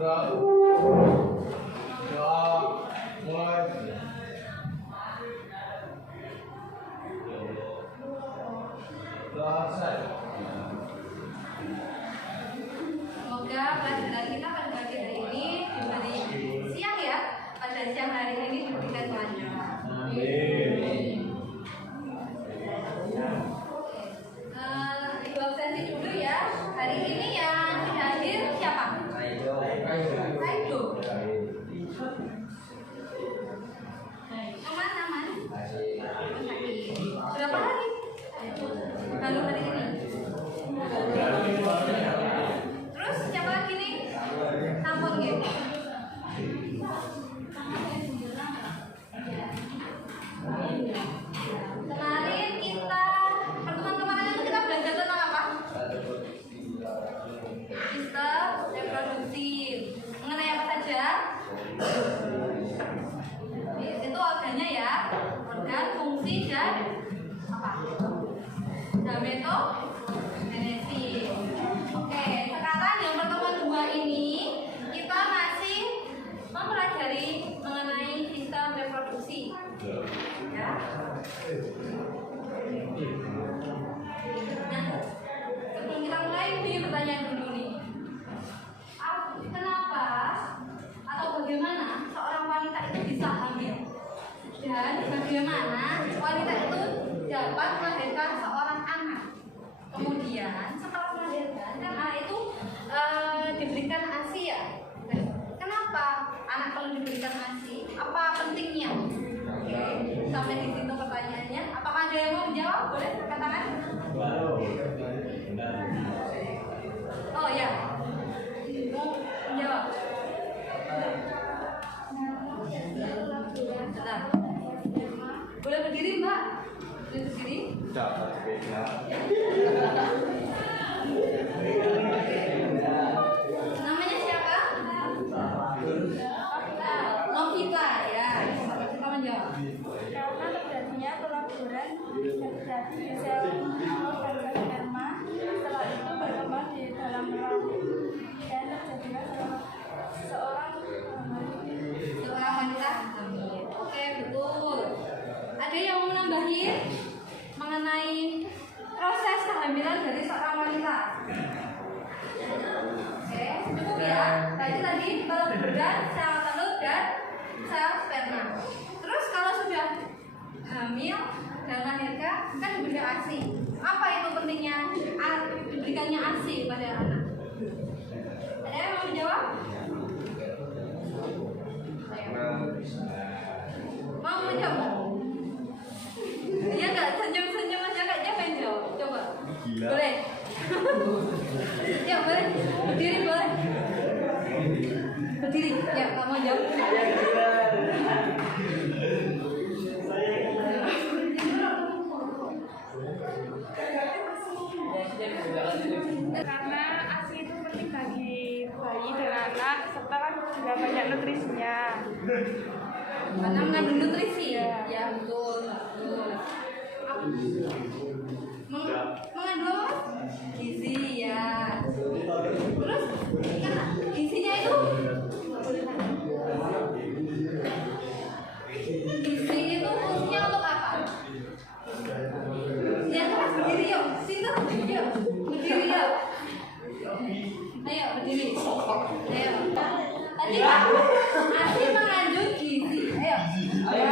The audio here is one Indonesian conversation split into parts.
Semoga pelajaran kita pada pagi hari ini diberi siang ya, pada siang hari ini diberikan lancar. Ibu absensi dulu ya. Hari ini yang tidak hadir siapa? Raido. Aman. Berapa hari? Baru hari ini. Terus siapa lagi nih? Tampon gitu. Kemarin kita pertemuan kemarin itu kita belajar tentang apa? Sistem reproduksi. Mengenai apa saja? Itu organnya ya. Organ, fungsi dan apa? Gametogenesis. Oke, sekarang yang pertemuan 2 ini kita masih mempelajari mengenai sistem reproduksi. Ya. Nah, sebelum kita mulai, ini pertanyaan dulu nih. Kenapa atau bagaimana seorang wanita itu bisa hamil? Dan bagaimana wanita itu dapat melahirkan seorang anak? Kemudian setelah melahirkan, dan anak itu diberikan ASI ya. Kenapa anak perlu diberikan ASI? Apa pentingnya? Oke, sampai di situ pertanyaannya. Apakah ada yang mau menjawab? Boleh katakan? Oh ya, mau menjawab? Bentar. Boleh berdiri Mbak? Boleh berdiri? Namanya siapa? Novita ya. Kita menjawab. Karena terjadinya pelaburan terjadi di sel dan sperma, setelah itu berkembang di dalam rahim dan terjadilah seorang wanita hamil. Oke, betul. Ada yang mau menambahin mengenai proses kehamilan dari seorang wanita? Oke, cukup ya. Tadi pelaburan, sel telur dan sel sperma. Terus kalau sudah hamil dan melahirkan kan diberikan ASI. Apa itu pentingnya diberikannya ASI pada anak? Ada yang mau dijawab? Mau menjawab? Dia nggak senyum-senyum aja kayaknya pengen jawab. Coba. Boleh? Ya boleh. Berdiri boleh. Berdiri. Ya kamu jawab. karena ASI itu penting bagi bayi dan anak serta kan juga banyak nutrisinya. Karena mengandung nutrisi ya betul. Mengandung gizi ya. Terus kan gizinya itu fungsinya untuk apa? Ya terus berdiri yuk. Sini yuk. Berdiri yuk. Ayo berdiri. Ayo. Tadi Pak ASI mengandung gizi. Ayo. Ayo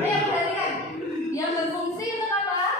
perhatikan. Yang berfungsi untuk apa? Apa?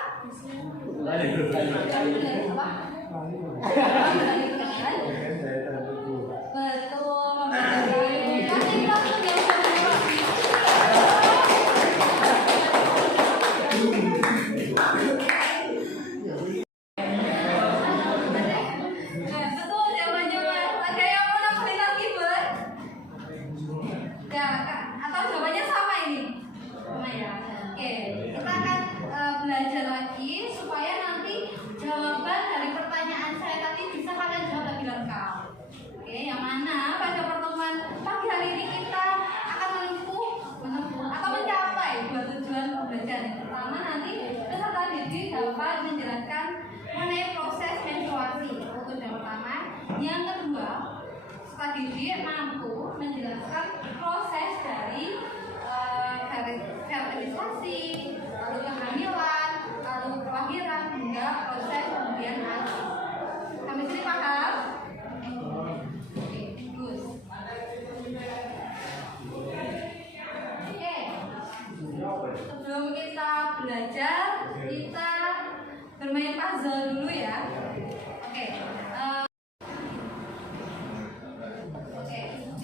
peserta didik mampu menjelaskan proses dari fertilisasi, lalu kehamilan, lalu kelahiran hingga proses kemudian ASI. Sampai sini paham? Oke, bagus. Oke, sebelum kita belajar, kita bermain puzzle dulu ya. Oke.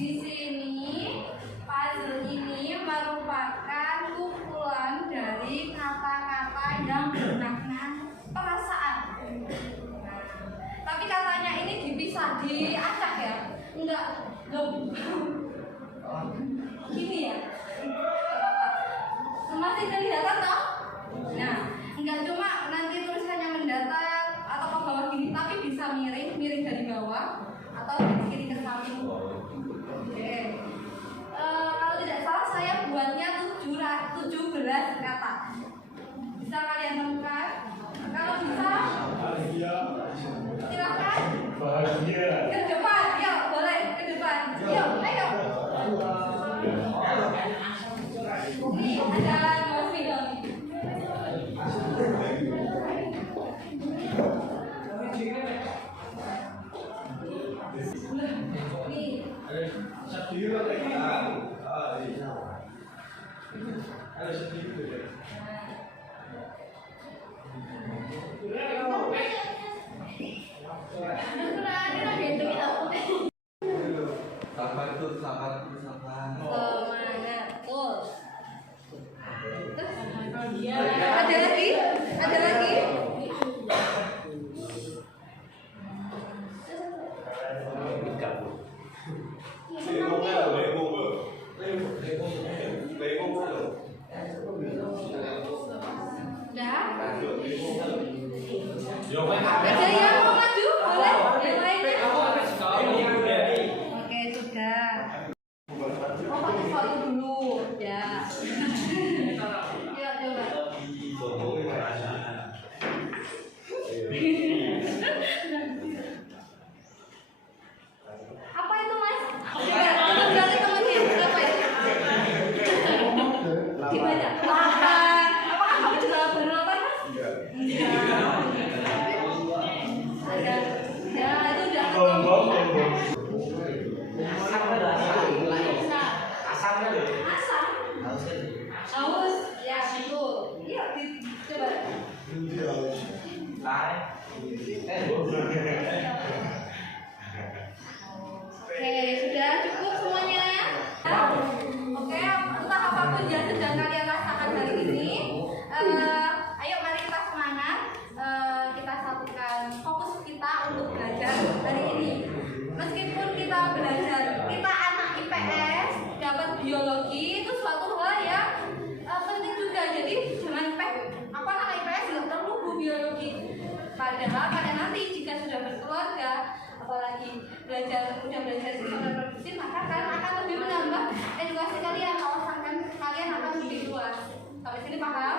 Di sini puzzle ini merupakan kumpulan dari kata-kata yang bermakna perasaan. Nah, tapi katanya ini dipisah, diacak ya? Enggak, gini ya? Masih kelihatan toh? Nah, enggak cuma nanti tulisannya mendatar atau ke bawah gini, tapi bisa miring dari bawah atau dari kiri ke samping. Oke. Kalau tidak salah saya buatnya 17 kata. Bisa kalian temukan? Kalau bisa, silakan. Ke depan, yuk boleh ke depan. Yuk, ayo. Nih ada Mas Fido. Ada lagi? Ada yang mau maju? Boleh? Yang lainnya? Oke, sudah. Oh, pakai foto dulu. Ya. Yuk, coba. Apa itu, Mas? Itu berarti temannya. Apa ya? Dibaca. Apakah kamu juga baru apa, Mas? Enggak. Ya, itu udah ketemu. Asam. Haus. Ya, betul. Iya, coba. Oke, sudah cukup semuanya. Oke, entah apapun yang sedang kalian rasakan hari ini, ayo mari kita semangat. Kita satukan fokus kita untuk belajar hari ini. Meskipun kita belajar, kita anak IPS dapat biologi itu suatu hal yang penting juga. Jadi jangan apa anak IPS nggak perlu bu biologi. Padahal pada nanti jika sudah berkeluarga, apalagi udah belajar skill reproduksi, maka kalian akan lebih menambah edukasi kalian, wawasan kalian akan lebih luas. Sampai sini paham?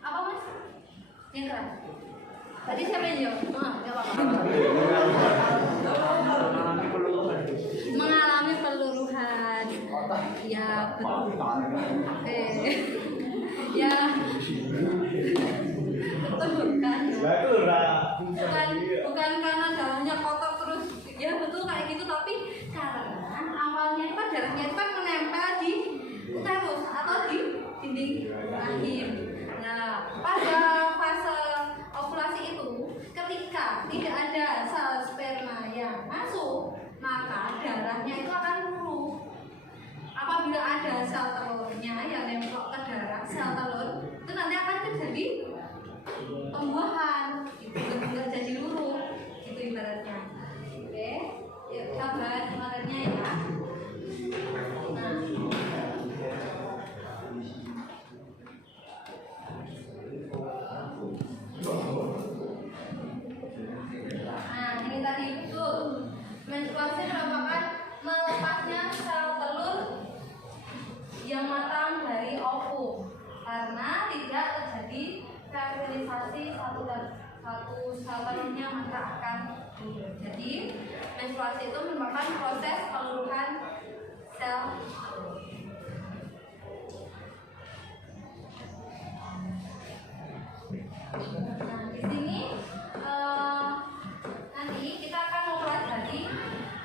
Apa mas? Yang keras. Tadi siapa yang jawab? Nggak apa-apa. Mengalami peluruhan. Ya betul. Ya betul kan? Bukan karena darahnya kotor terus. Ya betul kayak gitu, tapi karena awalnya itu kan darahnya itu kan menempel di uterus atau di dinding rahim. Nah, pada fase ovulasi itu ketika tidak ada sel sperma yang masuk, maka darahnya itu akan luruh. Apabila ada sel telurnya yang nempel ke darah, sel telur itu nanti akan terjadi pembuahan, itu enggak jadi luruh, itu ibaratnya. Oke, yuk kita bahas materinya ya. Nah, ini tadi betul. Menstruasi merupakan melepasnya sel telur yang matang dari ovum karena tidak terjadi fertilisasi satu sel telurnya maka akan gugur. Jadi menstruasi itu merupakan proses peluruhan sel. Nah, di sini nanti kita akan mempelajari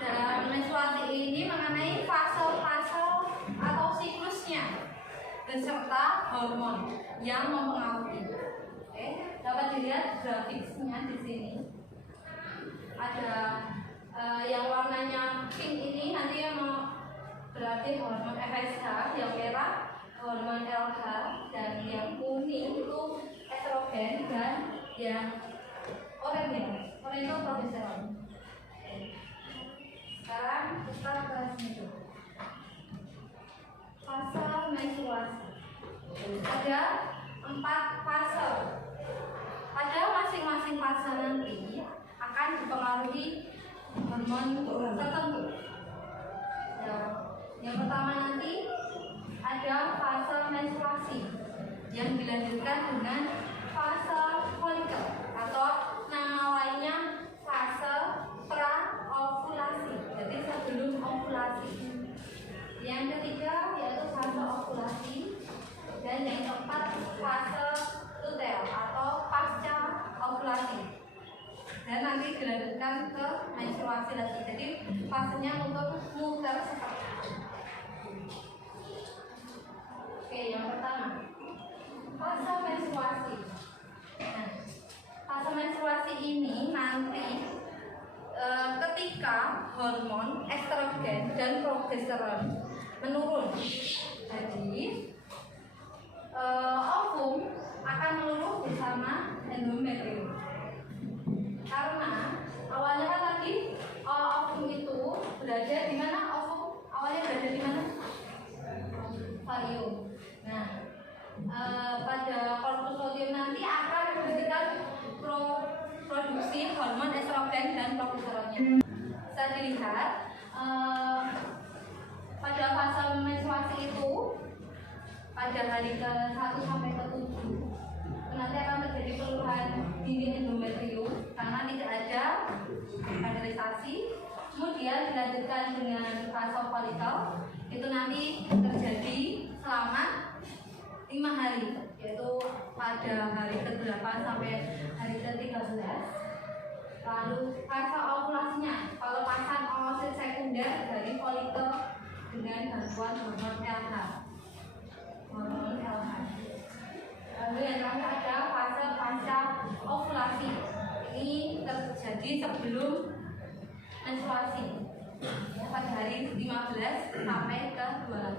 dalam menstruasi ini mengenai fase-fase atau siklusnya beserta hormon yang mempengaruhi. Oke, dapat dilihat grafiknya di sini. Ada yang warnanya pink ini nanti yang berarti hormon FSH, yang merah hormon LH, dan yang kuning itu estrogen, dan yang oranye itu progesteron. Sekarang kita bahas itu fase menstruasi. Ada 4 fase. Pada masing-masing fase nanti akan dipengaruhi hormon tertentu. Ya, yang pertama nanti ada fase menstruasi yang dilanjutkan dengan fase folikel atau nama lainnya fase pra-ovulasi, jadi sebelum ovulasi. Yang ketiga yaitu fase ovulasi, dan yang keempat fase luteal atau pasca ovulasi, dan nanti dilanjutkan ke menstruasi lagi. Jadi fasenya untuk muter seperti itu. Oke, yang pertama fase menstruasi. Nah, fase menstruasi ini nanti ketika hormon estrogen dan progesteron menurun. Jadi ovum akan meluruh bersama endometrium. Karena awalnya kan tadi ovum itu berada di mana? Ovum awalnya berada di mana? Ovarium. Nah, pada korpus luteum nanti akan memberikan produksi hormon estrogen dan progesteronnya. Bisa dilihat pada fase menstruasi itu pada hari ke-1 sampai ke-7 nanti akan terjadi peluruhan dinding endometrium karena tidak ada fertilisasi. Kemudian dilanjutkan dengan fase folikel, itu nanti terjadi selama 5 hari, yaitu pada hari ke-8 sampai hari ke-13. Lalu fase ovulasinya, pelepasan oosit sekunder dari folikel dengan bantuan hormon LH. Lalu yang terakhir ada fase pasca ovulasi. Ini terjadi sebelum menstruasi, ya, pada hari 15 sampai ke 28.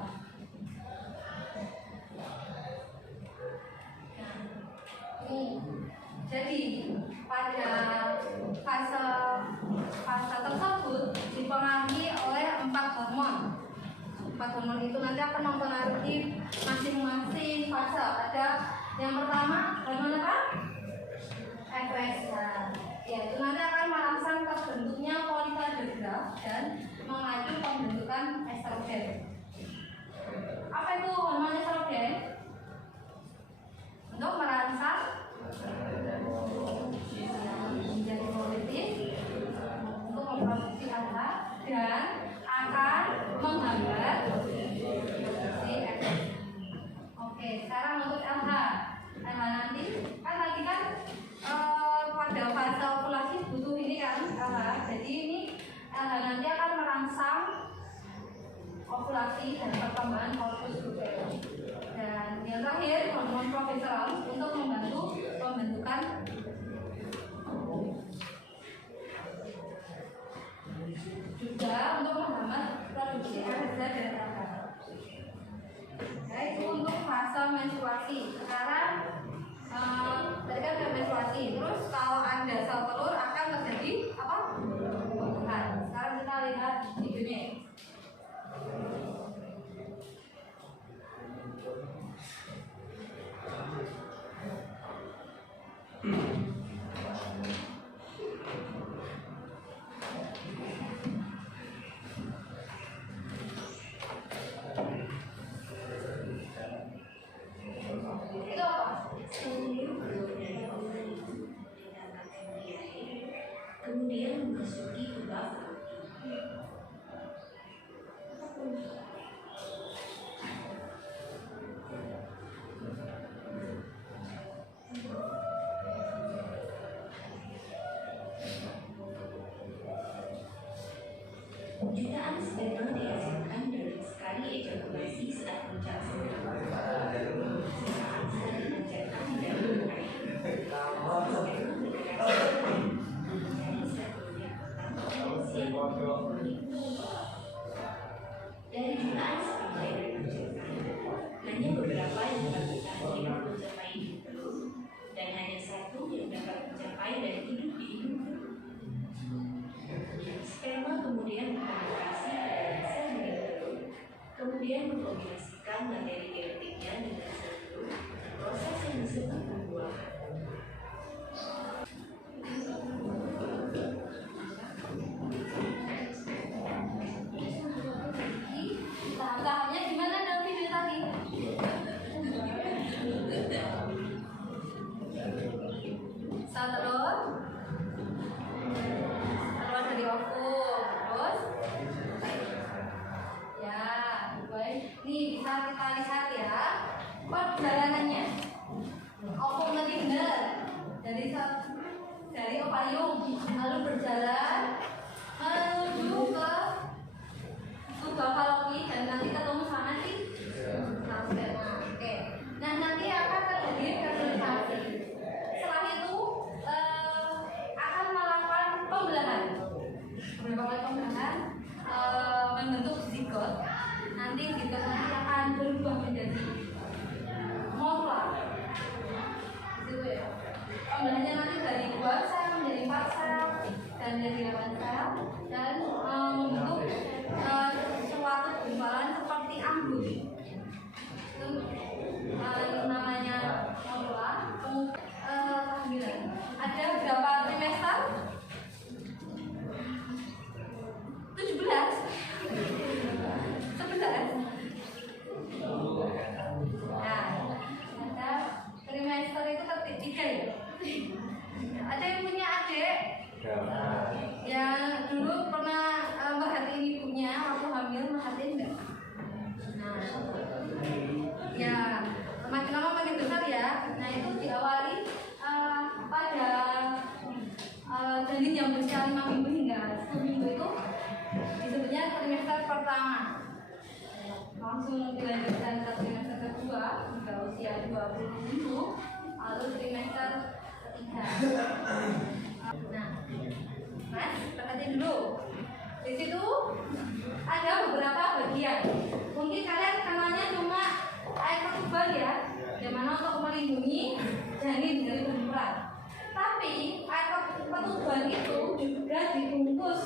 Jadi pada fase tersebut dipengaruhi oleh 4 hormon. 4 hormon itu nanti akan mempengaruhi masing-masing fase. Ada yang pertama hormon apa? FSH. Ya, itu nanti akan merangsang terbentuknya poliperdograf dan memacu pembentukan estrogen. Apa itu hormon estrogen? ovulasi dan perkembangan korpus luteum. Dan yang terakhir, hormon progesteron untuk membantu pembentukan juga untuk menghambat produksi air dari rata. Nah, itu untuk fase menstruasi. Sekarang tadi kan ada menstruasi. Terus kalau ada sel telur akan terjadi apa? Pembuahan. Sekarang kita lihat videonya. Kemudian memasuki babak jutaan sperma dihasilkan dalam sekali ejakulasi saat puncak sperma. Saat saling mencetak di dalam air, sperma dari jutaan sperma yang dihasilkan, hanya beberapa yang dapat mencapai hidup telur, dan hanya satu yang dapat mencapai dan hidup di induk telur. Sperma kemudian berkomunikasi dengan sel benih telur, kemudian mengkombinasikan materi genetiknya dengan sel telur, proses yang disebut pembuahan. Tahap-tahapnya gimana dalam video tadi? Sel telur keluar dari ovum, terus ya, baik. Nih bisa kita lihat ya perjalanannya. Ovum tadi benar dari ovarium lalu berjalan menuju ke tuba falopi dan nanti ketemu sama si sperma. Oke. Nah, nanti akan terjadi fertilisasi. Setelah itu akan melakukan pembelahan. Beberapa kali pembelahan membentuk zigot. Nanti zigot nanti akan berubah menjadi morula. Gitu ya. Pembelahannya nanti dari 2 sel menjadi 4 sel dan dari 8 sel dan membentuk suatu gumpalan seperti anggur. Itu namanya morula. Kemudian ada berapa trimester? 17. 11. Nah, ada trimester itu ketiga ya. Ada yang punya adik yang dulu pernah merhatiin ibunya waktu hamil, merhatiin enggak? Nah, ya makin lama makin besar ya. Nah, itu diawali pada janin yang berusia 5 minggu hingga 10 minggu itu disebutnya trimester pertama. Langsung dilanjutkan ke trimester kedua hingga usia 20 minggu, lalu trimester ketiga. Nah, Mas, perhatiin dulu. Di situ ada beberapa bagian. Mungkin kalian kenalnya cuma air ketuban ya, yang mana untuk melindungi janin dari benturan. Tapi air ketuban itu juga dibungkus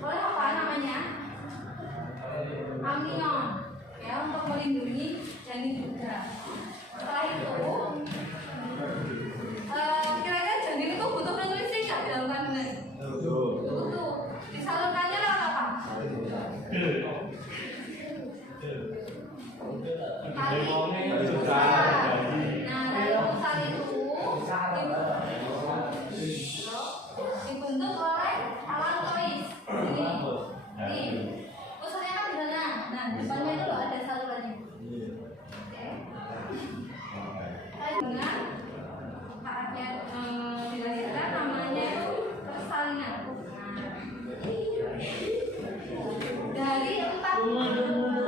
oleh apa namanya? Amnion, ya, untuk melindungi janin juga. Setelah itu, kira-kira janin itu butuh nutrisi nggak dalam kandungan? Butuh. Disalurkannya lewat apa? Tali pusat. Nah, tali pusat itu dibentuk oleh alkaloid. Ini pusatnya kan di sana. Nah, depannya itu loh ada salurannya. Oke. Dengan saatnya dilahirkan namanya itu persalinan. Dari 4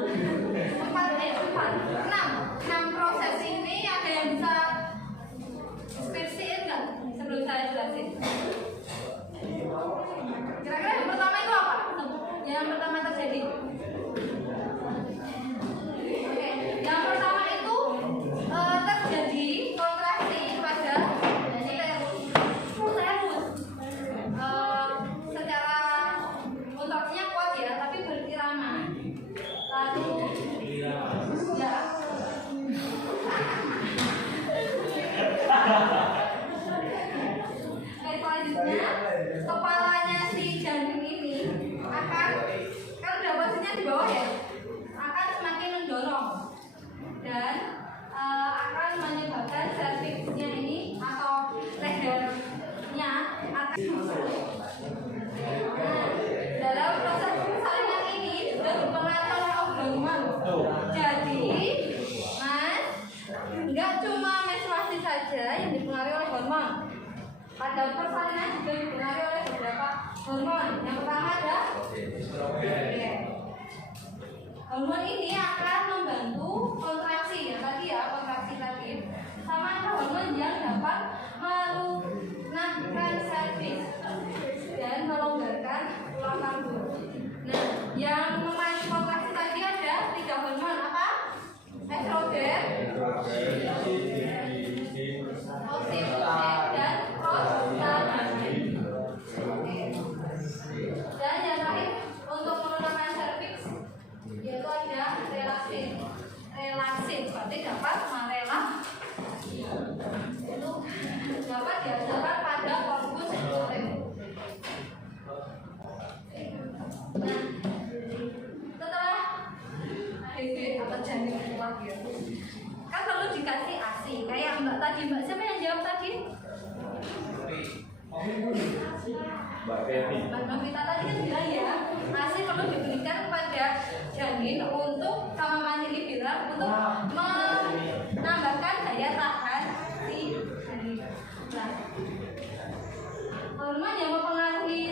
hormon. Yang pertama ada estrogen. Hormon ini akan membantu kontraksi ya tadi ya, kontraksi tadi. Sama ada hormon yang dapat melunakkan serviks dan melonggarkan tulang panggung. Nah, yang memacu kontraksi tadi ada 3 hormon apa? Estrogen, oksitosin, dan prostaglandin. Dan yang terakhir untuk melunakkan serviks yaitu ada relaksin. Relaksin berarti dapat merelaksasi itu dapat dihasilkan pada korpus uterus. Nah, setelah HB atau janin keluar ya, kan perlu dikasih ASI. Kayak Mbak tadi, Mbak siapa yang jawab tadi? Mbak Novita tadi kan bilang ya, ASI perlu diberikan kepada janin untuk sama mandiri bilang untuk menambahkan daya tahan si janin. Nah, hormon yang mempengaruhi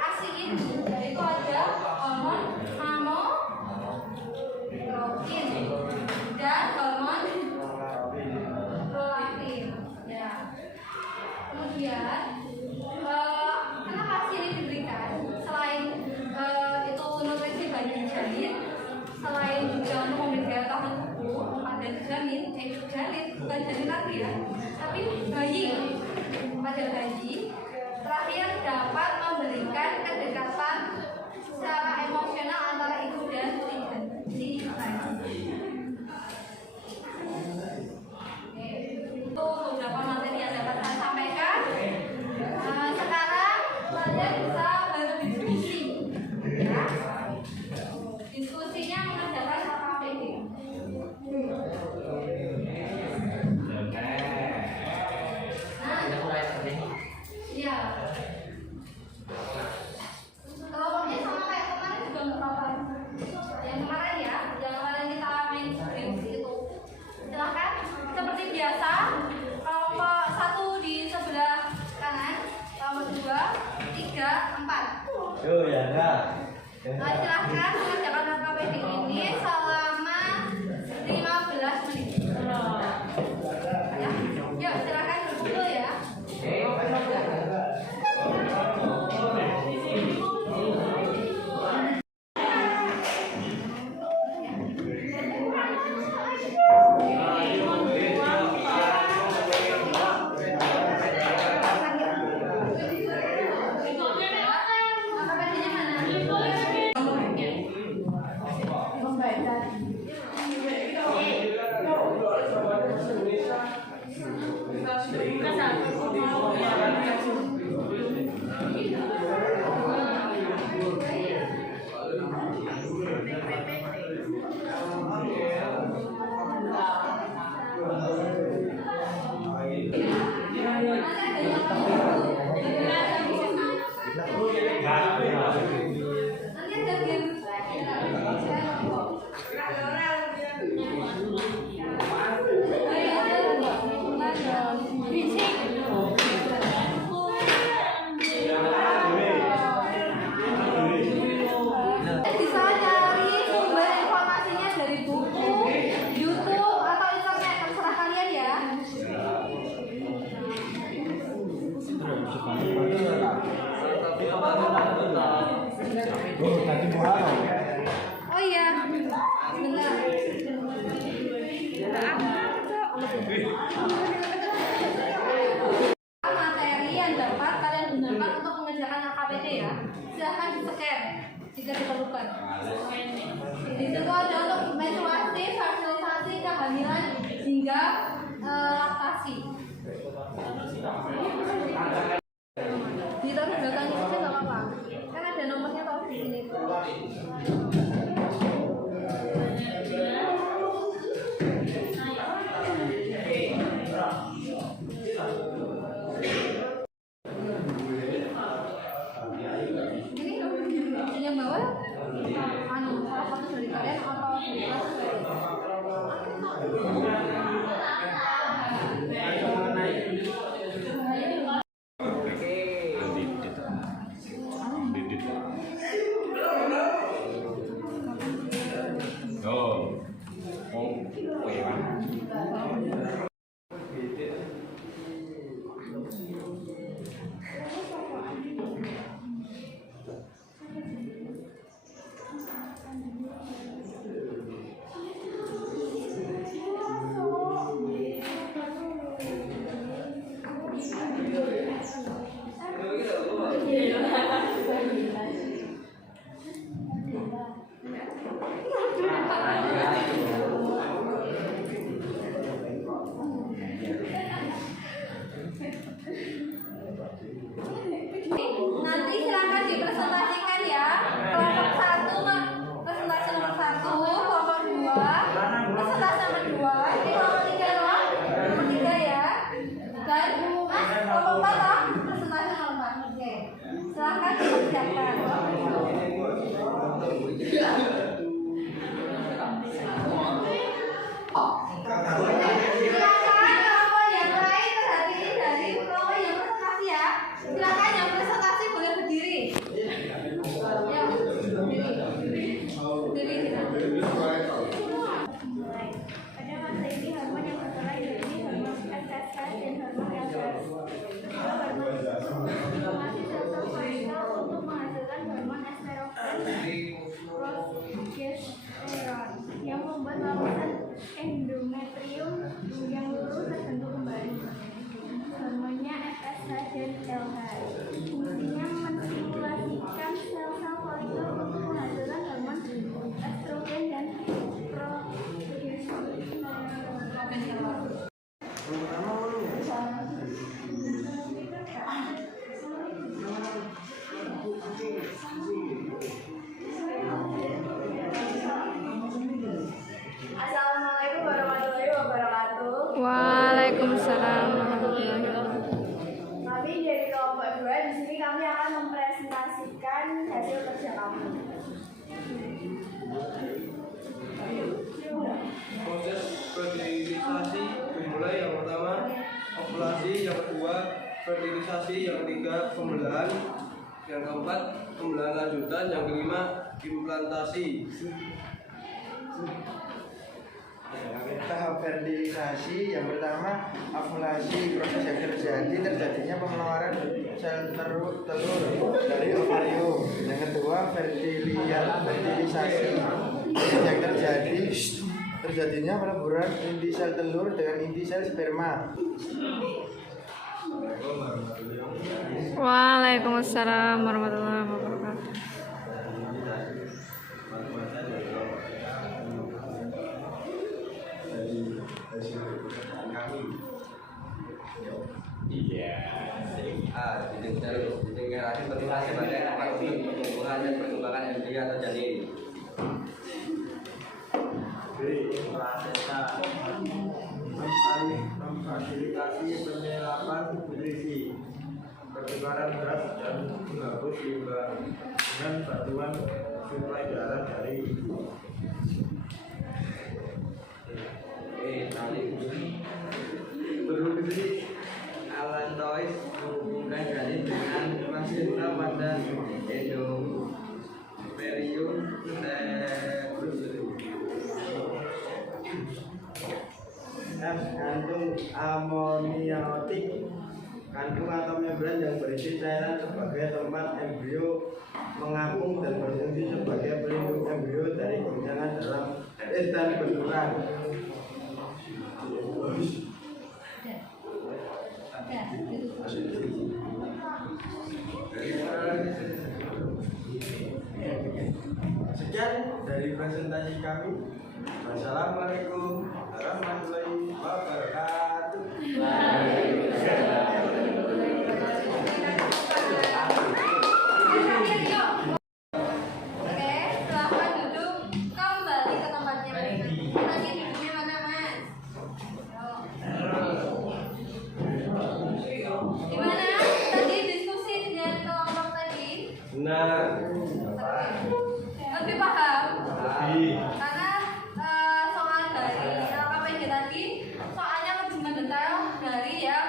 ASI ini yaitu ada hormon mamografin dan hormon prolaktin. Ya. Kemudian kenapa ASI ini diberikan? Selain itu nutrisi bagi janin, selain juga untuk memberi daya tahan tubuh pada janin, bukan janin lagi ya, tapi bayi. Pada bayi, terakhir dapat memberikan kedekatan secara emosional antara ibu dan si bayi. Itu beberapa materi yang dapat saya sampaikan. Sekarang kalian bisa berdiskusi, ya. Diskusinya mengerjakan KKPD. Iya. Kelompoknya sama kayak kemarin juga nggak apa-apa. Yang kemarin ya, yang kemarin kita main games itu. Silakan. Seperti biasa, kelompok 1 di sebelah kanan, kelompok 2, 3, 4. Oh ya enggak. Silakan mengerjakan KKPD ini selama 15 menit. Ya, yuk silakan dulu ya. Oh. Nanti silakan dipresentasikan ya. Kelompok 1 presentasi nomor 1, kelompok 2 presentasi nomor 2, ini kelompok 3 loh. Kelompok 3 ya. Dan Mas kelompok 4 loh, presentasi nomor 4. Oke. Silakan dipersiapkan. Silakan kelompok yang lain terdiri dari kelompok yang presentasi ya. Silakan yang presentasi boleh berdiri. Ya, berdiri. Pada masa ini hormon yang tertera yaitu hormon FSH dan hormon LH. Stimulasi sel-sel folikel untuk menghasilkan hormon estrogen, progesteron yang membuat lapisan endometrium yang lurus terbentuk kembali. Hormonnya FSH dan LH. Fungsinya menstimulasikan sel-sel folikel untuk menghasilkan hormon estrogen dan progesteron. Assalamualaikum warahmatullahi wabarakatuh. Waalaikumsalam warahmatullahi wabarakatuh. Kami dari kelompok 2 di sini kami akan mempresentasikan hasil kerja kami. Proses fertilisasi dimulai yang pertama ovulasi, yang kedua fertilisasi, yang ketiga pembelahan, yang keempat pembelahan lanjutan, yang kelima implantasi. Tahap fertilisasi yang pertama ovulasi, proses yang terjadinya pengeluaran sel telur dari ovarium. Yang kedua fertilisasi yang terjadinya peleburan inti sel telur dengan inti sel sperma. Waalaikumsalam warahmatullahi wabarakatuh. Didengarkan penilaian sebagai tempat untuk pertumbuhan dan perkembangan embryo atau janin. Memfasilitasi penyerapan nutrisi, pertukaran beras dan menghapus limbah dengan bantuan suplai darah dari ibu. Produksi allantois menghubungkan janin dengan placenta pada endomerium Kandung amoniatik, kandung atau membran yang berisi cairan sebagai tempat embrio mengapung dan berfungsi sebagai pelindung embrio dari goncangan dalam dan benturan. Sekian dari presentasi kami. Wassalamualaikum warahmatullahi wabarakatuh. Oke, silahkan duduk kembali ke tempatnya. Lagi duduknya mana, Mas? Gimana? Tadi diskusi dengan kelompok tadi? Benar. Lebih paham? Karena soal dari LKPD tadi soalnya lebih mendetail dari yang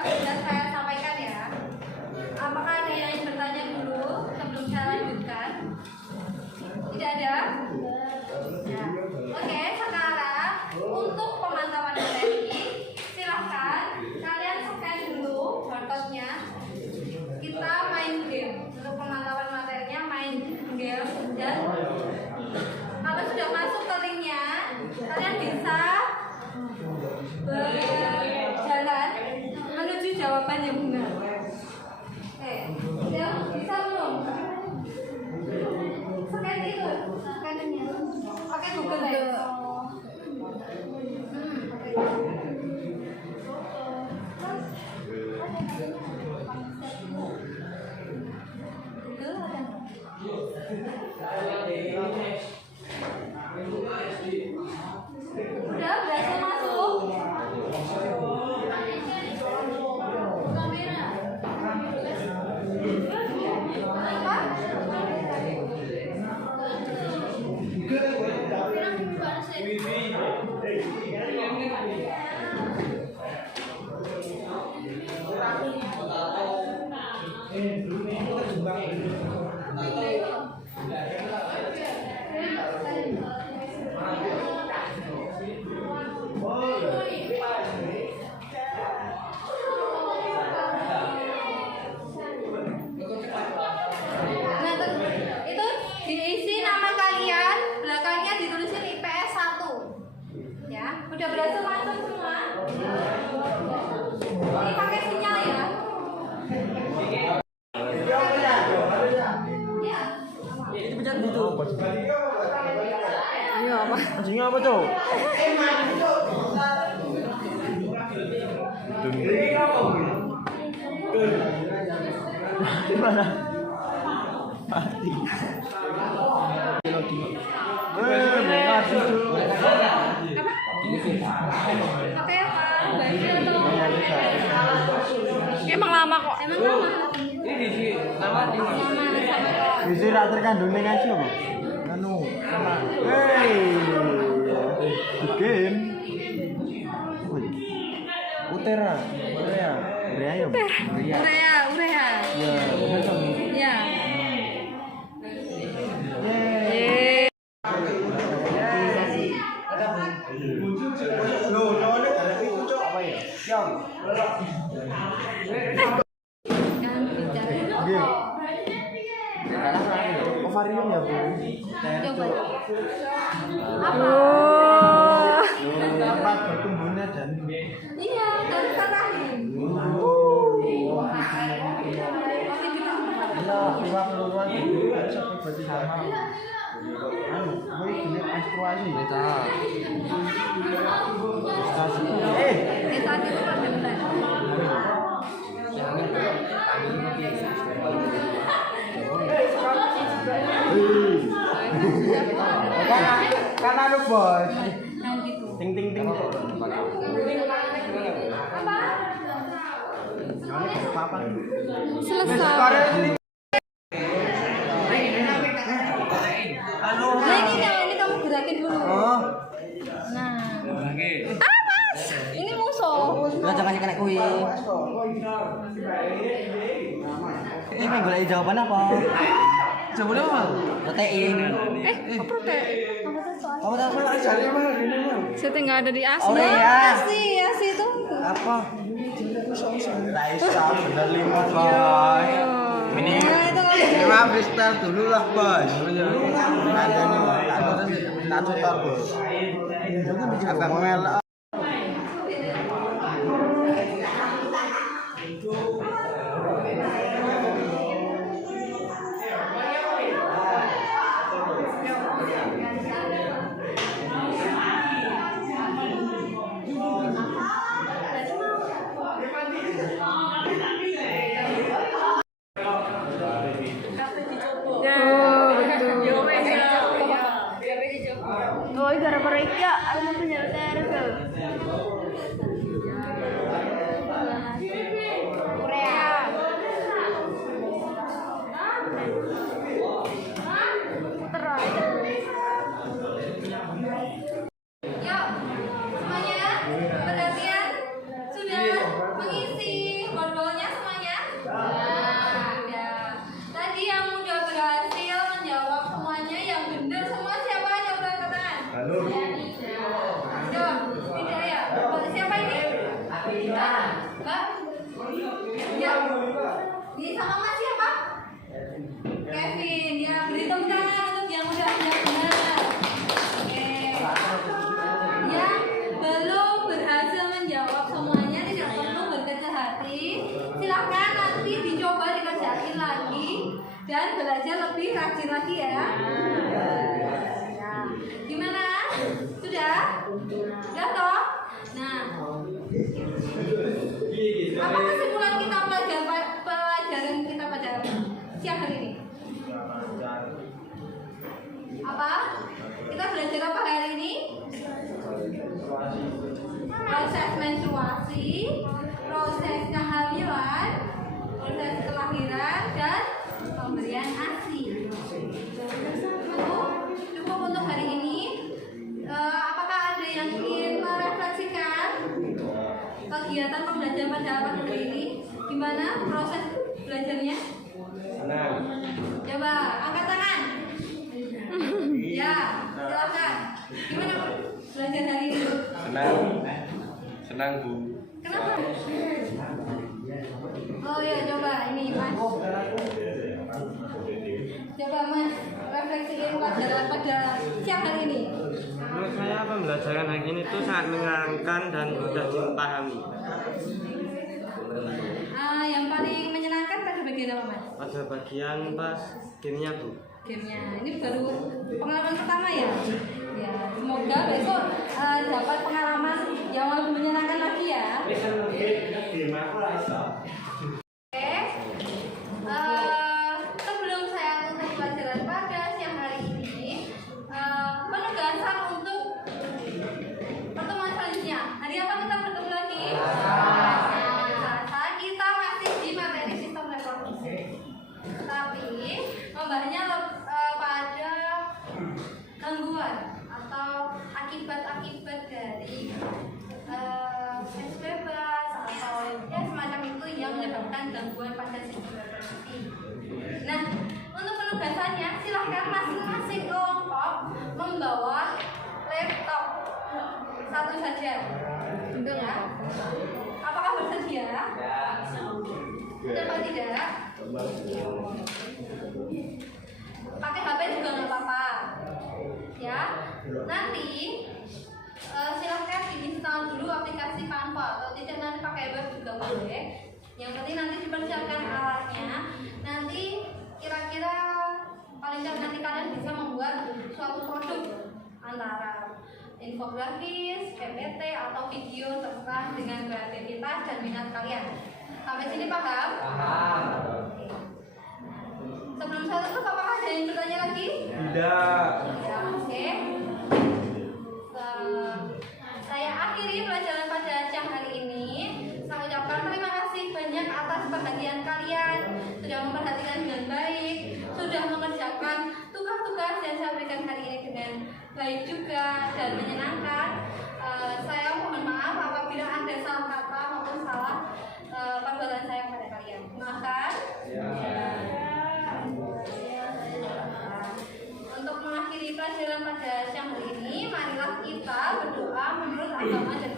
Udah berhasil masuk. Kamera. Apa? Nah, itu diisi nama kalian, belakangnya ditulisin IPS 1. Ya, udah berhasil masuk semua. Ini pakai sinyal ya. Ayo apa? Anjingnya apa, Cok? Di mana? Mati. Mati, Cok. Pakai apa? Baju atau Emang lama kok. emang lama? Nama di mana? Bisa rak terkandung ning ngaji apa? Anu, sama. Hei. Game. Woi. Utera. Urea. Urea ya? Urea. Urea. Ya, bener kan? Ya. Yeay. Apa ya? Yang. Kan bicara Game. Ovarium ya, Bu? coba. Apa? Oh. Tempat bertumbuhnya dan Iya, dari rahim. lewat peluruan itu seperti sama. Anu, gue gini menstruasi. Itu tadi itu kan benar. Kan anu bos. Yang gitu. Ting ting ting. Apa? Apa? Selesai. Nah, ini kamu gerakin dulu. Oh. Nah. Awas. Ini musuh. Lah jangan kena kuwi. Ini pengen golek jawaban apa? Jawaban apa? Protein. Apa protein? Kamu tahu apa cari apa hari ini? Saya tinggal ada di asli. Oh iya. Asi itu. Apa? Raisa bener 5 boy. Ini Nah, itu kan. mah freestyle dulu lah bos. Ada nih, tak tutor bos. Agak mel. Oh, gara-gara iki aku mau punya terus. Yuk, semuanya perhatian sudah mengisi bondolnya semuanya? Ya. Tadi yang udah berhasil menjawab semuanya yang benar semua siapa? Coba angkat tangan. Halo. Yuk, tidak ya. Siapa ini? Mbak? Ya. Ini sama Mas siapa? Kevin. Ya, beri tepuk tangan untuk yang udah benar. Yang belum berhasil menjawab semuanya tidak perlu berkecil hati. Silahkan nanti dicoba dikerjain lagi dan belajar lebih rajin lagi ya. Gimana? Sudah? Sudah toh? Nah, apa kesimpulan kita pelajaran kita pada siang hari ini? Apa? Kita belajar apa hari ini? menstruasi, proses kehamilan, proses kelahiran, dan pemberian ASI. Cukup untuk hari ini. Apakah ada yang ingin merefleksikan kegiatan pembelajaran pada pagi hari ini? Gimana proses belajarnya? Senang. Coba angkat tangan. Ya, silakan. Gimana belajar hari ini? Senang. Senang, Bu. Kenapa? Oh ya, coba ini Mas. Coba Mas refleksiin pelajaran pada siang hari ini. Menurut saya pembelajaran hari ini itu sangat menyenangkan dan mudah dipahami. Yang paling menyenangkan pada bagian apa Mas? Pada bagian pas gamenya Bu. Gamenya. Ini baru pengalaman pertama ya? Ya, semoga besok dapat pengalaman yang lebih menyenangkan lagi ya. Sebelum saya tutup pelajaran pada siang hari ini, penugasan untuk pertemuan selanjutnya. Hari apa kita bertemu lagi? Selasa. Kita masih di materi sistem reproduksi. Tapi membahasnya pada gangguan atau akibat-akibat dari seks bebas atau ya semacam itu yang menyebabkan gangguan pada sistem reproduksi. Nah, untuk penugasannya silahkan masing-masing kelompok membawa laptop satu saja. Ya. Apakah bersedia? Atau tidak? Pakai HP juga nggak apa-apa. Ya. Nanti silahkan diinstal dulu aplikasi Canva atau tidak nanti pakai web juga boleh. Yang penting nanti dipersiapkan alatnya. Nanti kira-kira paling cepat nanti kalian bisa membuat suatu produk antara infografis, PPT atau video terserah dengan kreativitas dan minat kalian. Sampai sini paham? Paham. Oke. Sebelum saya tutup, apakah ada yang bertanya lagi? Tidak. Ya, oke. Saya akhiri pelajaran pada siang hari ini. Saya ucapkan terima kasih banyak atas perhatian kalian, sudah memperhatikan dengan baik, sudah mengerjakan tugas-tugas yang saya berikan hari ini dengan baik juga dan menyenangkan. Saya mohon maaf apabila ada salah kata maupun salah perbuatan saya kepada kalian. Maafkan. Untuk mengakhiri pelajaran pada siang hari ini, marilah kita berdoa menurut agama dan